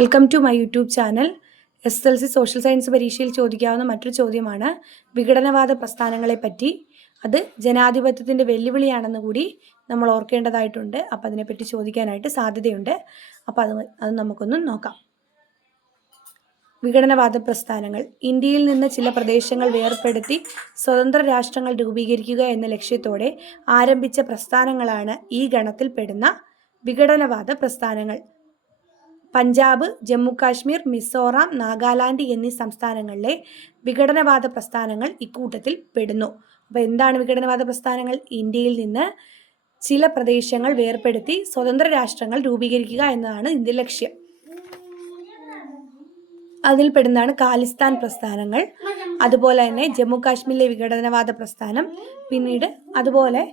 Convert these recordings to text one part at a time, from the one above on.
Welcome to my YouTube channel. SSLC social science പരീക്ഷയിൽ ചോദിക്കാവുന്ന മറ്റൊരു ചോദ്യമാണ് വിഘടനവാദ പ്രസ്ഥാനങ്ങളെ പറ്റി. അത് ജനാധിപത്യത്തിൻ്റെ വെല്ലുവിളിയാണെന്ന് കൂടി നമ്മൾ ഓർക്കേണ്ടതായിട്ടുണ്ട്. അപ്പോൾ അതിനെപ്പറ്റി ചോദിക്കാനായിട്ട് സാധ്യതയുണ്ട്. അപ്പോൾ അത് നമുക്കൊന്ന് നോക്കാം. വിഘടനവാദ പ്രസ്ഥാനങ്ങൾ ഇന്ത്യയിൽ നിന്ന് ചില പ്രദേശങ്ങൾ വേർപെടുത്തി സ്വതന്ത്ര രാഷ്ട്രങ്ങൾ രൂപീകരിക്കുക എന്ന ലക്ഷ്യത്തോടെ ആരംഭിച്ച പ്രസ്ഥാനങ്ങളാണ് ഈ ഗണത്തിൽപ്പെടുന്ന വിഘടനവാദ പ്രസ്ഥാനങ്ങൾ. പഞ്ചാബ്, ജമ്മു കാശ്മീർ, മിസോറാം, നാഗാലാൻഡ് എന്നീ സംസ്ഥാനങ്ങളിലെ വിഘടനവാദ പ്രസ്ഥാനങ്ങൾ ഇക്കൂട്ടത്തിൽ പെടുന്നു. അപ്പോൾ എന്താണ് വിഘടനവാദ പ്രസ്ഥാനങ്ങൾ? ഇന്ത്യയിൽ നിന്ന് ചില പ്രദേശങ്ങൾ വേർപെടുത്തി സ്വതന്ത്ര രാഷ്ട്രങ്ങൾ രൂപീകരിക്കുക എന്നതാണ് ഇതിൻ്റെ ലക്ഷ്യം. അതിൽ പെടുന്നതാണ് ഖാലിസ്ഥാൻ പ്രസ്ഥാനങ്ങൾ, അതുപോലെ തന്നെ ജമ്മു കാശ്മീരിലെ വിഘടനവാദ പ്രസ്ഥാനം, പിന്നീട് അതുപോലെ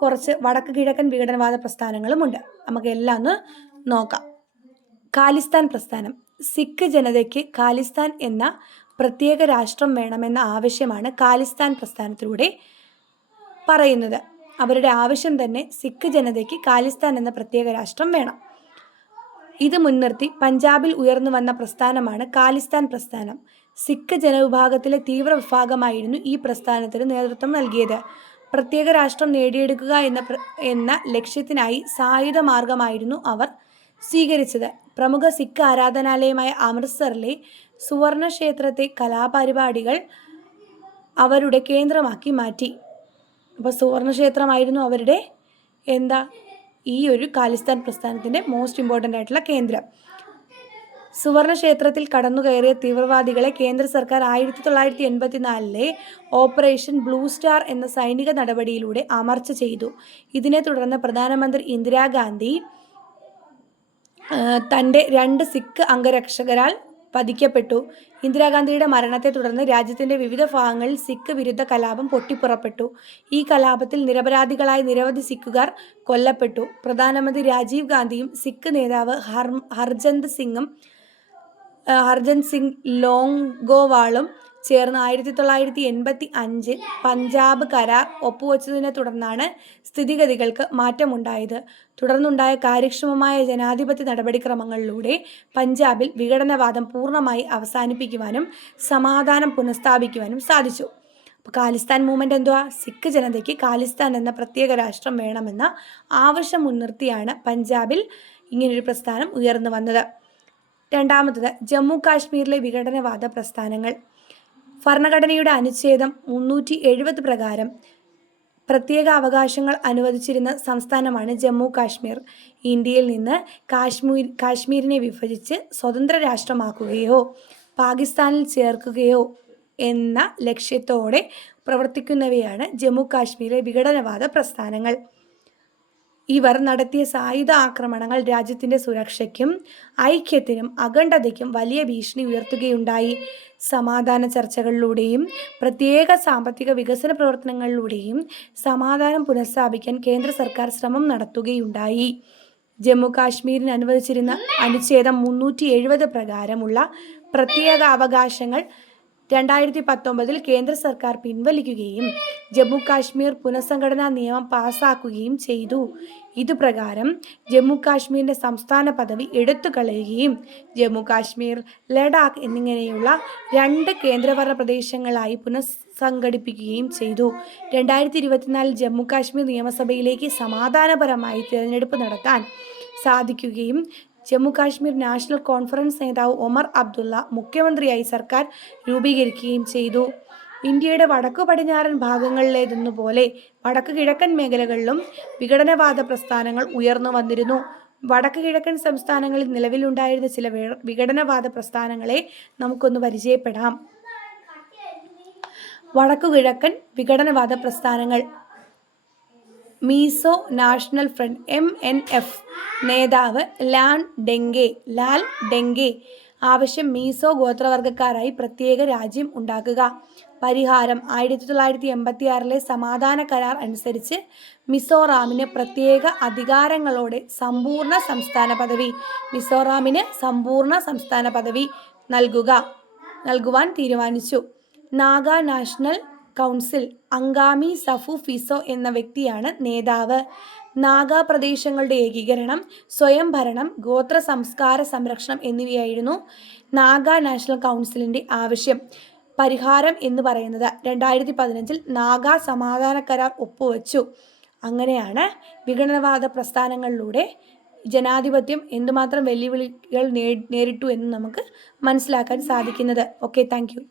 കുറച്ച് വടക്ക് കിഴക്കൻ വിഘടനവാദ പ്രസ്ഥാനങ്ങളുമുണ്ട്. നമുക്ക് എല്ലാം ഒന്ന് നോക്കാം. ഖാലിസ്ഥാൻ പ്രസ്ഥാനം. സിഖ് ജനതയ്ക്ക് ഖാലിസ്ഥാൻ എന്ന പ്രത്യേക രാഷ്ട്രം വേണമെന്ന ആവശ്യമാണ് ഖാലിസ്ഥാൻ പ്രസ്ഥാനത്തിലൂടെ പറയുന്നത്. അവരുടെ ആവശ്യം തന്നെ സിഖ് ജനതയ്ക്ക് ഖാലിസ്ഥാൻ എന്ന പ്രത്യേക രാഷ്ട്രം വേണം. ഇത് മുൻനിർത്തി പഞ്ചാബിൽ ഉയർന്നു വന്ന പ്രസ്ഥാനമാണ് ഖാലിസ്ഥാൻ പ്രസ്ഥാനം. സിഖ് ജനവിഭാഗത്തിലെ തീവ്ര വിഭാഗമായിരുന്നു ഈ പ്രസ്ഥാനത്തിന് നേതൃത്വം നൽകിയത്. പ്രത്യേക രാഷ്ട്രം നേടിയെടുക്കുക എന്ന ലക്ഷ്യത്തിനായി സായുധ മാർഗമായിരുന്നു അവർ സ്വീകരിച്ചത്. പ്രമുഖ സിഖ് ആരാധനാലയമായ അമൃത്സറിലെ സുവർണ ക്ഷേത്രത്തെ കലാപരിപാടികൾ അവരുടെ കേന്ദ്രമാക്കി മാറ്റി. അപ്പോൾ സുവർണ ക്ഷേത്രമായിരുന്നു അവരുടെ ഈ ഒരു ഖാലിസ്ഥാൻ പ്രസ്ഥാനത്തിൻ്റെ മോസ്റ്റ് ഇമ്പോർട്ടൻ്റ് ആയിട്ടുള്ള കേന്ദ്രം. സുവർണ ക്ഷേത്രത്തിൽ കടന്നു കയറിയ തീവ്രവാദികളെ കേന്ദ്ര സർക്കാർ 1984 ഓപ്പറേഷൻ ബ്ലൂ സ്റ്റാർ എന്ന സൈനിക നടപടിയിലൂടെ അമർച്ച ചെയ്തു. ഇതിനെ തുടർന്ന് പ്രധാനമന്ത്രി ഇന്ദിരാഗാന്ധി തൻ്റെ 2 സിഖ് അംഗരക്ഷകരാൽ വധിക്കപ്പെട്ടു. ഇന്ദിരാഗാന്ധിയുടെ മരണത്തെ തുടർന്ന് രാജ്യത്തിൻ്റെ വിവിധ ഭാഗങ്ങളിൽ സിഖ് വിരുദ്ധ കലാപം പൊട്ടിപ്പുറപ്പെട്ടു. ഈ കലാപത്തിൽ നിരപരാധികളായ നിരവധി സിഖുകാർ കൊല്ലപ്പെട്ടു. പ്രധാനമന്ത്രി രാജീവ് ഗാന്ധിയും സിഖ് നേതാവ് ഹർജന്ത് സിംഗ് ലോംഗോവാളും ചേർന്ന് 1985 പഞ്ചാബ് കരാർ ഒപ്പുവെച്ചതിനെ തുടർന്നാണ് സ്ഥിതിഗതികൾക്ക് മാറ്റമുണ്ടായത്. തുടർന്നുണ്ടായ കാര്യക്ഷമമായ ജനാധിപത്യ നടപടിക്രമങ്ങളിലൂടെ പഞ്ചാബിൽ വിഘടനവാദം പൂർണ്ണമായി അവസാനിപ്പിക്കുവാനും സമാധാനം പുനഃസ്ഥാപിക്കുവാനും സാധിച്ചു. അപ്പോൾ ഖാലിസ്ഥാൻ മൂവ്മെൻറ്റ് എന്തുവാ? സിഖ് ജനതയ്ക്ക് ഖാലിസ്ഥാൻ എന്ന പ്രത്യേക രാഷ്ട്രം വേണമെന്ന ആവശ്യം മുൻനിർത്തിയാണ് പഞ്ചാബിൽ ഇങ്ങനൊരു പ്രസ്ഥാനം ഉയർന്നു വന്നത്. രണ്ടാമത്തത് ജമ്മു കാശ്മീരിലെ വിഘടനവാദ പ്രസ്ഥാനങ്ങൾ. ഭരണഘടനയുടെ അനുച്ഛേദം 370 പ്രകാരം പ്രത്യേക അവകാശങ്ങൾ അനുവദിച്ചിരുന്ന സംസ്ഥാനമാണ് ജമ്മു കാശ്മീർ. ഇന്ത്യയിൽ നിന്ന് കാശ്മീരിനെ വിഭജിച്ച് സ്വതന്ത്ര രാഷ്ട്രമാക്കുകയോ പാകിസ്ഥാനിൽ ചേർക്കുകയോ എന്ന ലക്ഷ്യത്തോടെ പ്രവർത്തിക്കുന്നവയാണ് ജമ്മു കാശ്മീരിലെ വിഘടനവാദ പ്രസ്ഥാനങ്ങൾ. ഇവർ നടത്തിയ സായുധ ആക്രമണങ്ങൾ രാജ്യത്തിൻ്റെ സുരക്ഷയ്ക്കും ഐക്യത്തിനും അഖണ്ഡതയ്ക്കും വലിയ ഭീഷണി ഉയർത്തുകയുണ്ടായി. സമാധാന ചർച്ചകളിലൂടെയും പ്രത്യേക സാമ്പത്തിക വികസന പ്രവർത്തനങ്ങളിലൂടെയും സമാധാനം പുനഃസ്ഥാപിക്കാൻ കേന്ദ്ര സർക്കാർ ശ്രമം നടത്തുകയുണ്ടായി. ജമ്മു കാശ്മീരിന് അനുവദിച്ചിരുന്ന അനുച്ഛേദം 370 പ്രകാരമുള്ള പ്രത്യേക അവകാശങ്ങൾ 2019 കേന്ദ്ര സർക്കാർ പിൻവലിക്കുകയും ജമ്മു കാശ്മീർ പുനഃസംഘടനാ നിയമം പാസാക്കുകയും ചെയ്തു. ഇതുപ്രകാരം ജമ്മു കാശ്മീരിൻ്റെ സംസ്ഥാന പദവി എടുത്തുകളയുകയും ജമ്മു കാശ്മീർ, ലഡാക്ക് എന്നിങ്ങനെയുള്ള 2 കേന്ദ്രഭരണ പ്രദേശങ്ങളായി പുനഃസംഘടിപ്പിക്കുകയും ചെയ്തു. 2024 ജമ്മു കാശ്മീർ നിയമസഭയിലേക്ക് സമാധാനപരമായി തിരഞ്ഞെടുപ്പ് നടത്താൻ സാധിക്കുകയും ജമ്മു കാശ്മീർ നാഷണൽ കോൺഫറൻസ് നേതാവ് ഒമർ അബ്ദുള്ള മുഖ്യമന്ത്രിയായി സർക്കാർ രൂപീകരിക്കുകയും ചെയ്തു. ഇന്ത്യയുടെ വടക്കു പടിഞ്ഞാറൻ ഭാഗങ്ങളിലേതെന്നുപോലെ വടക്ക് കിഴക്കൻ മേഖലകളിലും വിഘടനവാദ പ്രസ്ഥാനങ്ങൾ ഉയർന്നു വന്നിരുന്നു. വടക്ക് കിഴക്കൻ സംസ്ഥാനങ്ങളിൽ നിലവിലുണ്ടായിരുന്ന ചില വിഘടനവാദ പ്രസ്ഥാനങ്ങളെ നമുക്കൊന്ന് പരിചയപ്പെടാം. വടക്കു കിഴക്കൻ വിഘടനവാദ പ്രസ്ഥാനങ്ങൾ. മീസോ നാഷണൽ ഫ്രണ്ട് MNF നേതാവ് ലാൽ ഡെങ്കെ. ആവശ്യം മീസോ ഗോത്രവർഗക്കാരായി പ്രത്യേക രാജ്യം ഉണ്ടാക്കുക. പരിഹാരം 1986 സമാധാന കരാർ അനുസരിച്ച് മിസോറാമിന് പ്രത്യേക അധികാരങ്ങളോടെ മിസോറാമിന് സമ്പൂർണ്ണ സംസ്ഥാന പദവി നൽകുവാൻ തീരുമാനിച്ചു. നാഗാ നാഷണൽ കൗൺസിൽ അംഗാമി സഫു ഫിസോ എന്ന വ്യക്തിയാണ് നേതാവ്. നാഗാ പ്രദേശങ്ങളുടെ ഏകീകരണം, സ്വയം ഭരണം, ഗോത്ര സംസ്കാര സംരക്ഷണം എന്നിവയായിരുന്നു നാഗാ നാഷണൽ കൗൺസിലിൻ്റെ ആവശ്യം. പരിഹാരം എന്ന് പറയുന്നത് 2015 നാഗാ സമാധാന കരാർ ഒപ്പുവെച്ചു. അങ്ങനെയാണ് വിഘടനവാദ പ്രസ്ഥാനങ്ങളിലൂടെ ജനാധിപത്യം എന്തുമാത്രം വെല്ലുവിളികൾ നേരിട്ടു എന്ന് നമുക്ക് മനസ്സിലാക്കാൻ സാധിക്കുന്നത്. Okay, thank you.